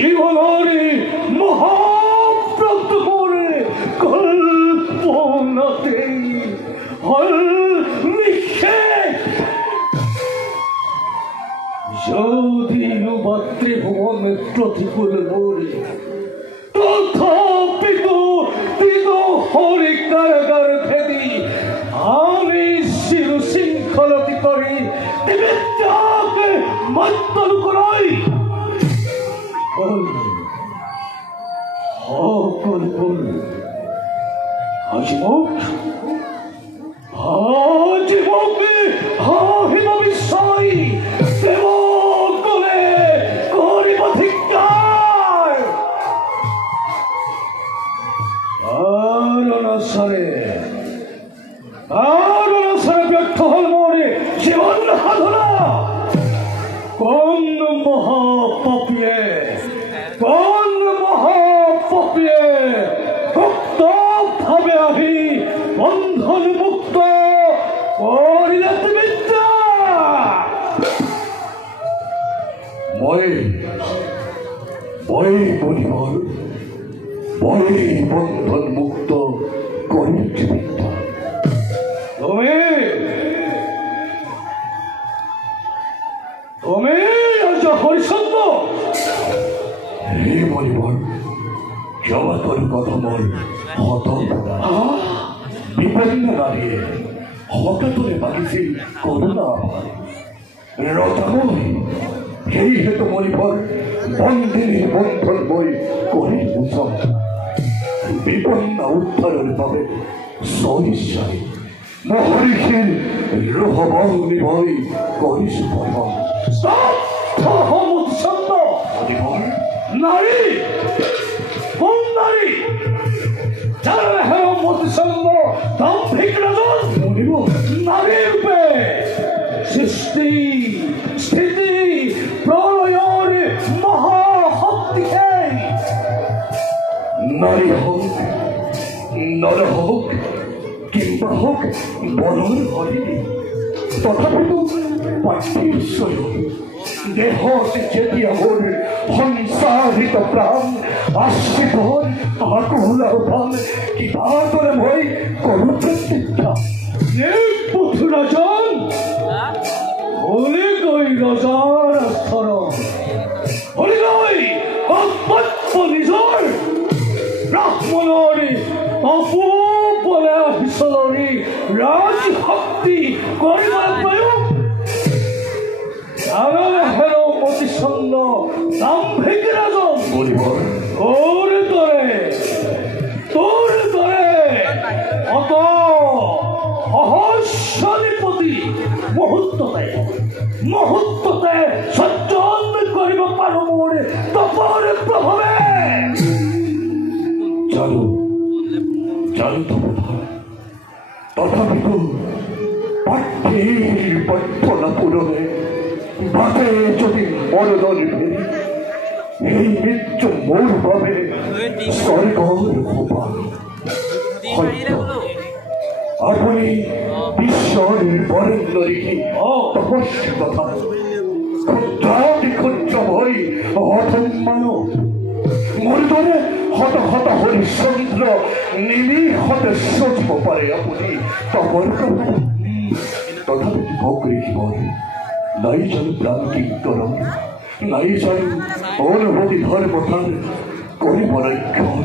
জীবনের মহাপ্রভুর কল্পনাতে হল নিক্ষেপ। যদিও মাতৃভুবন প্রতিকূল মোরে, তথাপিত দিন হরি কারাগার ভেদি আমি শির শৃঙ্খলতি করি দেবতাকে মত্তল করাই। হাজিমুখ হাহিম বিস্ময় দেব কোলে করিব ধিক্কার। আরণাসরে ব্যর্থ হল মোরে জীবন সাধনা। কোন মহাপাপিয়ে ভক্ত ভাবে আহি বন্ধন মুক্ত করিলে বিদ্যা। মই বলিবর বন্ধন মুক্ত করিতে বিদ্যা। তুমি আজ হরিচন্দ্র হে বলিবর জবা তোর কথা মই হত বিপন্ন দাঁড়িয়ে হঠাৎ বাগিছিল করুণা রতাময়। সেই হেতু মরিবর বন্দিনী বন্ধন বই করি ভূষণ বিপন্ন উত্তরের পাবে সরিষাই মহর্ষির রোহবন্দি বই করিস পরম। নারী কোন নারী যারা মতিসন্দ দাম্ভিক রাজন নারী রূপে সৃষ্টি স্থিতি প্রলয়ের মহাশক্তিকে নারী হোক নর হোক কিংবা হোক বলর হরিণী তথাপিত পাঠ্যশ্বর দেহ যেতিয়া মোর সংসারিত প্রাণ আশ্রিত আকুল আহ্বান কিবা করে মই করু প্রত্যেকটা পুত্র রাজন হলি গৈ ৰজাৰ আস্থৰণ হলি গৈ অপত্য নিজৰ ব্ৰাহ্মণৰ অপূপলে আহিছলৰি ৰাজশক্তি কৰিব প্ৰয়োগ হেৰ মতিচন্দ দাম্ভিক ৰাজন তোৰ দৰে অত সহস্ৰপতি মুহূৰ্ততে সজ্জন কৰিব পাৰো মোৰ তপৰ প্ৰভাৱে। জানো তথাপিতো পাঠ্যের পঠ্যনা পূরণে বাটে যদি মরদল এই মৃত্যু মোর ভাবে স্বর্গর ভোপাল। আপনি ঈশ্বরের বরেণ্য রেখে তপস্যা কথা ক্ষুদ্র ভয় অধম্মায় মোর দরে হত হত হরিশ্চন্দ্র নিমিষতে সজিব পারে আপনি তপর তথাপি ভোগ রেখিব নাই জানো প্রাণ কীর্তন নাই জানো অনুভূতি ধর্মথান করিব রক্ষণ।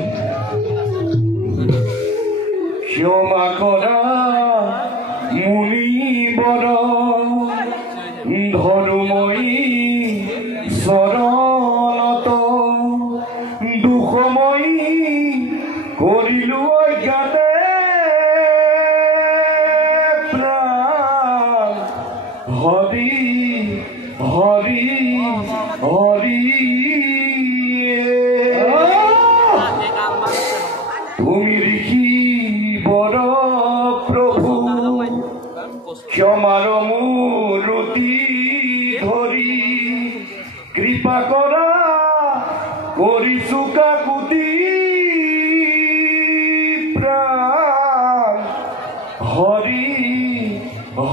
ক্ষমা করা মুনিবর ধর্ময়ী শরণত দুঃখময়ী করিলু অজ্ঞাতে প্রাণ হরি হরি হরি। তুমি ঋষি বড় প্রভু ক্ষমার মূরতি ধরি কৃপা করা করিছু কাকুতি প্রাণ হরি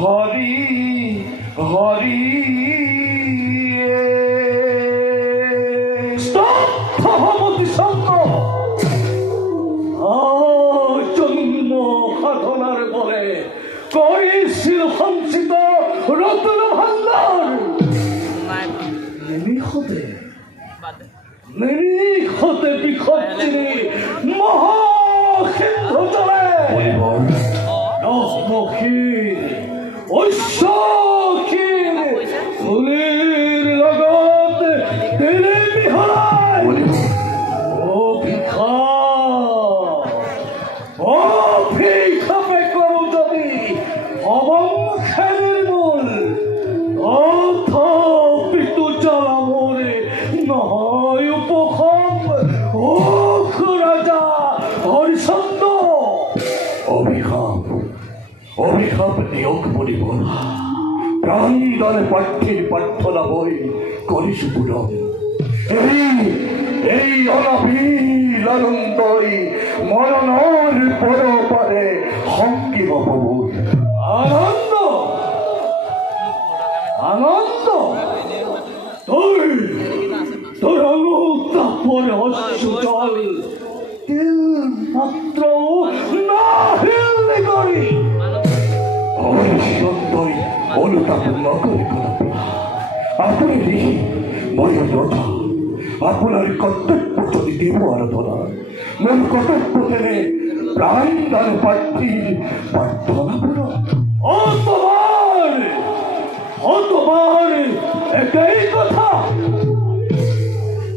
হরি হরি। স্তব্ধ হমতি সঙ্গ জন্ম সাধনার বলে কৰিছিল সঞ্চিত ৰত্ন ভাণ্ডাৰ নিৰীহতে বিষচিনী মহাসিন্ধু জলে নখমখীৰ ঐশ্বক্ষীৰ ধূলিৰ লগত দিলে মিহলাই অভিশাপে কৰো যদি অবংশেৰ মূল তথাপিতো জ্বালা মৰে নহয় উপশম ৰাজা হৰিচন্দ্ৰ অভিশাপ নিয়োগ কৰিব প্ৰাণদানে পাৰ্থীৰ প্ৰাৰ্থনা বৈ কৰিছো পূৰণ এই অনাবিল আনন্দই মৰণৰ পৰপাৰে সংগীব প্ৰভুৰ আনন্দ আনন্দ তোর অনুতাপরে অশ্রুজল তিল মাত্র নাহিলে করি সুন্দরী অনুতাপ নকরে কদাপি আপনি লিখি মই যথা আপনার কর্তব্য যদি দেব আরাধনা মোর কর্তব্য দেবে প্রাণ দান প্রার্থীর প্রার্থনা পুরো তোমার এটাই কথা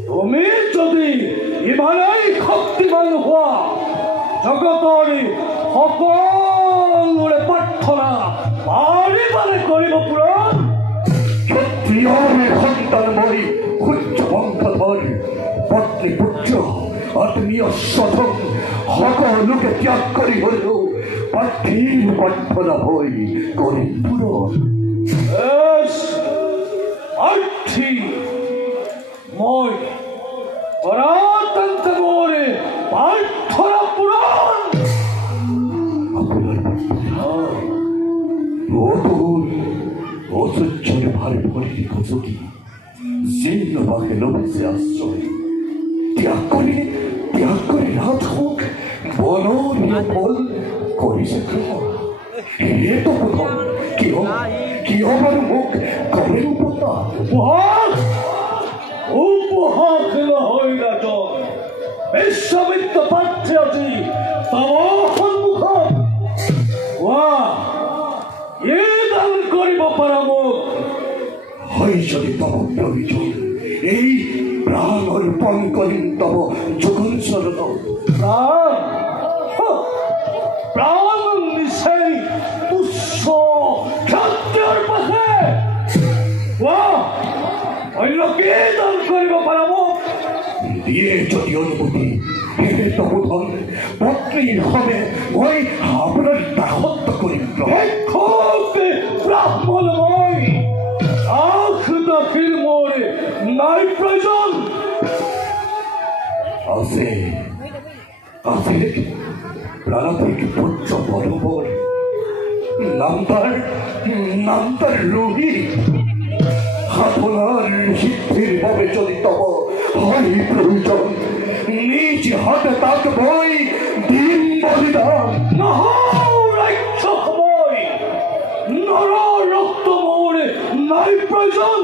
তুমি যদি ইমানেই শক্তিমান হোৱা জগতৰ সকলোৰে প্ৰাৰ্থনা পাৰিবানে কৰিব পূৰণ ক্ষত্ৰিয়ৰে সন্তান মই সূৰ্য বংশধৰ পত্নী পুত্ৰ আত্মীয় স্বজন সকলোকে ত্যাগ কৰি হলেও প্ৰাৰ্থীৰ প্ৰাৰ্থনা হৈ কৰিম পূৰণ অৰ্থী মই পৰাতন্ত মোৰে প্ৰাৰ্থনা পূৰণ অসহ্যের ভারে ভরি খোঁজকি জীর্ণ বাঘে লোভেছে আশ্রয় ত্যাগ করে রাত হোক বননীয় ফল করেছে এ তো প্রথম কি আমার মুখ করে উপহার হয় রাজন বিশ্ববিদ্য পাঠ্য আজি তম সন্মুখত দান কৰিব পাৰা মোক হয় যদি তব প্ৰয়োজন এই প্ৰাণ অৰ্পণ কৰেন তব যখন শৰণ প্ৰাণ নিশ্চয় তুচ্ছ ক্ষত্ৰিয়ৰ পাশে অন্য কি দান কৰিব পাৰা মোক দিয়ে যদি অনুমতি তব ধন পত্নীর হবে মই আপনার দাসত্ব করিম ব্রাহ্মণময় দাখিল মোরে নাই প্রয়োজন আছে প্রাণাধিক পুত্র বরবর নামদার রুহি আপনার সিদ্ধির ভাবে যদি তব হয় প্রয়োজন নিজ হাতে তাক বই দিন বলিদান নর রক্ত মোরে নাই প্রয়োজন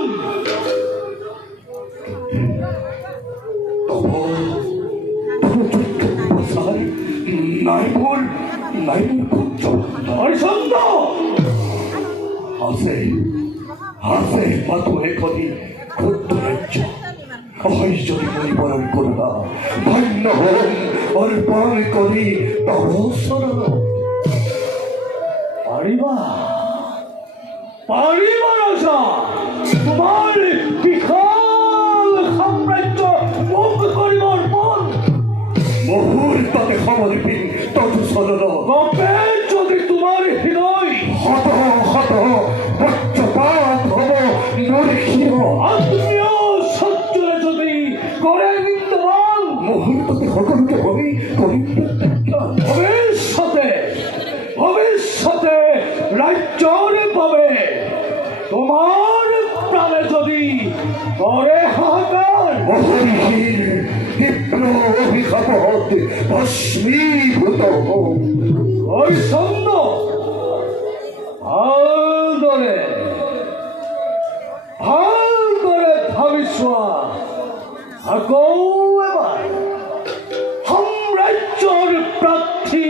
হাসে মাথুরে করি ক্ষুদ্র রাজ্য হয় যদি পরিবরণ করবা ধন্য হন অর্পণ করি তব শরণ পারিবা রাজা তোমার বিশাল সাম্রাজ্য মুখ করিব অর্পণ মুহূর্ততে খবর দিন তত শরণ গপে যদি তোমার হৃদয় হত বজ্রপাত হব নরক্ষীয় আত্মীয় সজ্জনে যদি করে নিন্দমান মুহূর্ততে সকলকে হবি করিব ভবিষ্যতে রাজ্যরে পাবে তোমার প্রাণে যদি করে হাহাকার। মহর্ষির তীব্র অভিশাপত ভস্মীভূত হোক। হরিচন্দ্র ভাল করে ভাবি চোৱা। আকৌ এবাৰ সাম্ৰাজ্যৰ প্ৰাৰ্থী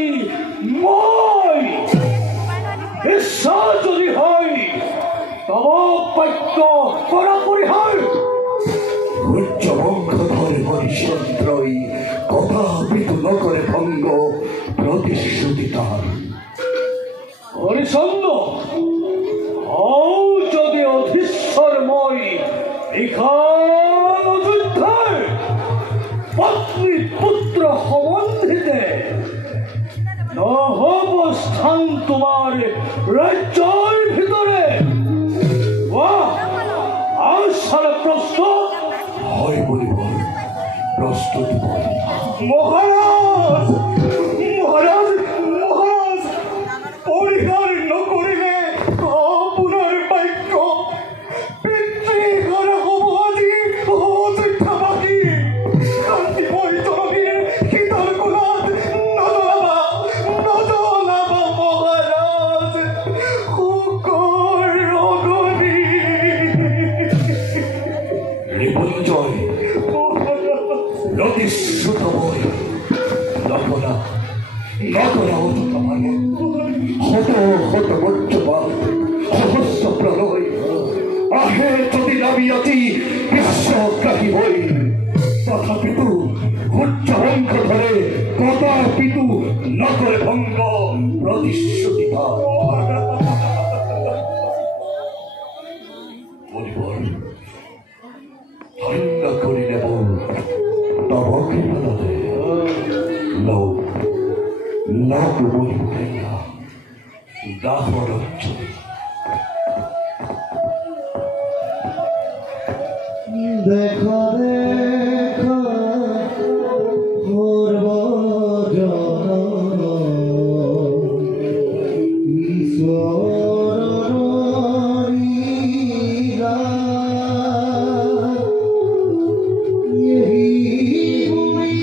মই। ইচ্ছা যদি হয় তব বাক্য কৰা পৰিহাৰ। উচ্চ বংশধর হরিশ্চন্দ্রই কথাপিত নকরে ভঙ্গ প্রতিশ্রুতি তার। হরিচন্দ্র যদি অধীশ্বরময় অযোধ্যার পত্নী পুত্র সম্বন্ধিতে নহব স্থান তোমার রাজ্যের ভিতরে। আসার প্রস্তুত হয় বলিব, প্রস্তুত বল। মহারাজ মহারাজ মহারাজ, পরিহার নকরিলে আপনার বাক্য পিতৃঘর হব আজি অযোধ্যাবাসী। শান্তিময় জননীর শীতল কোলাত নজলাবা মহারাজ, শুকৰ অগণি। রিপুঞ্জয় প্রতিশ্রুত বই নকরা নকরা অযথা মানে হত হত বজ্রপাত সহস্র প্রলয় আহে যদি নামিয়াতি বিশ্বগ্রাহী হই। তথাপিতু উচ্চ অঙ্ক ধরে কদাপিতু নকরে ভঙ্গ প্রতিশ্রুতি বলিবর ঠান্ডা করে নেব তব কৃপালয়ে। লোক লোক বলিব না দাহর অঞ্চলে। দেখো দেখো পূর্বজন ঈশ্বর লীলা, এই বুড়ি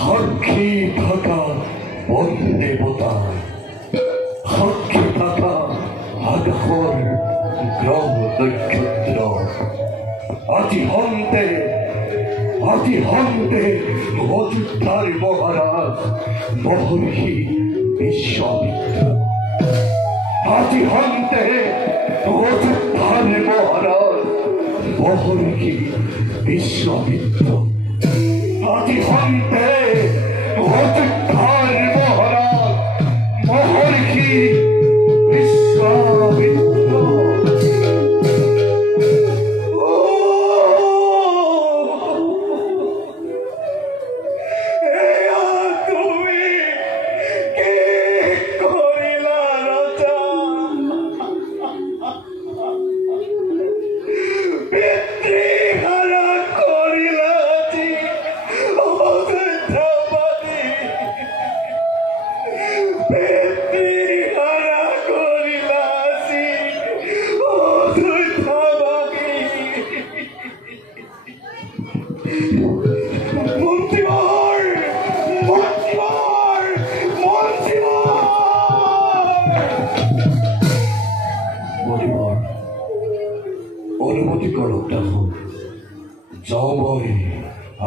সাক্ষী থাকা বন্দে বতা, সাক্ষী থাকা আঘর গ্রহ নক্ষত্র। আজি হন্তে অযোধ্যার মহারাজ মহর্ষি বিশ্বামিত্র। আজি হন্তে অযোধ্যার মহারাজ মহর্ষি বিশ্বামিত্র। আজি হন্তে অযোধ্যার মহারাজ মহর্ষি বিশ্বামিত্র।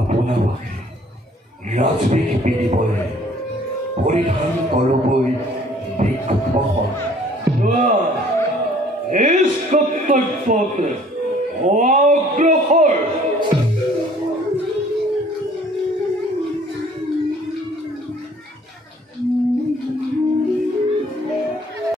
আপোনালোকে ৰাজবিষ দিবলৈ পৰিধান কৰবই বিজ্ঞাপন নিজ কৰ্তব্যতে অগ্ৰসৰ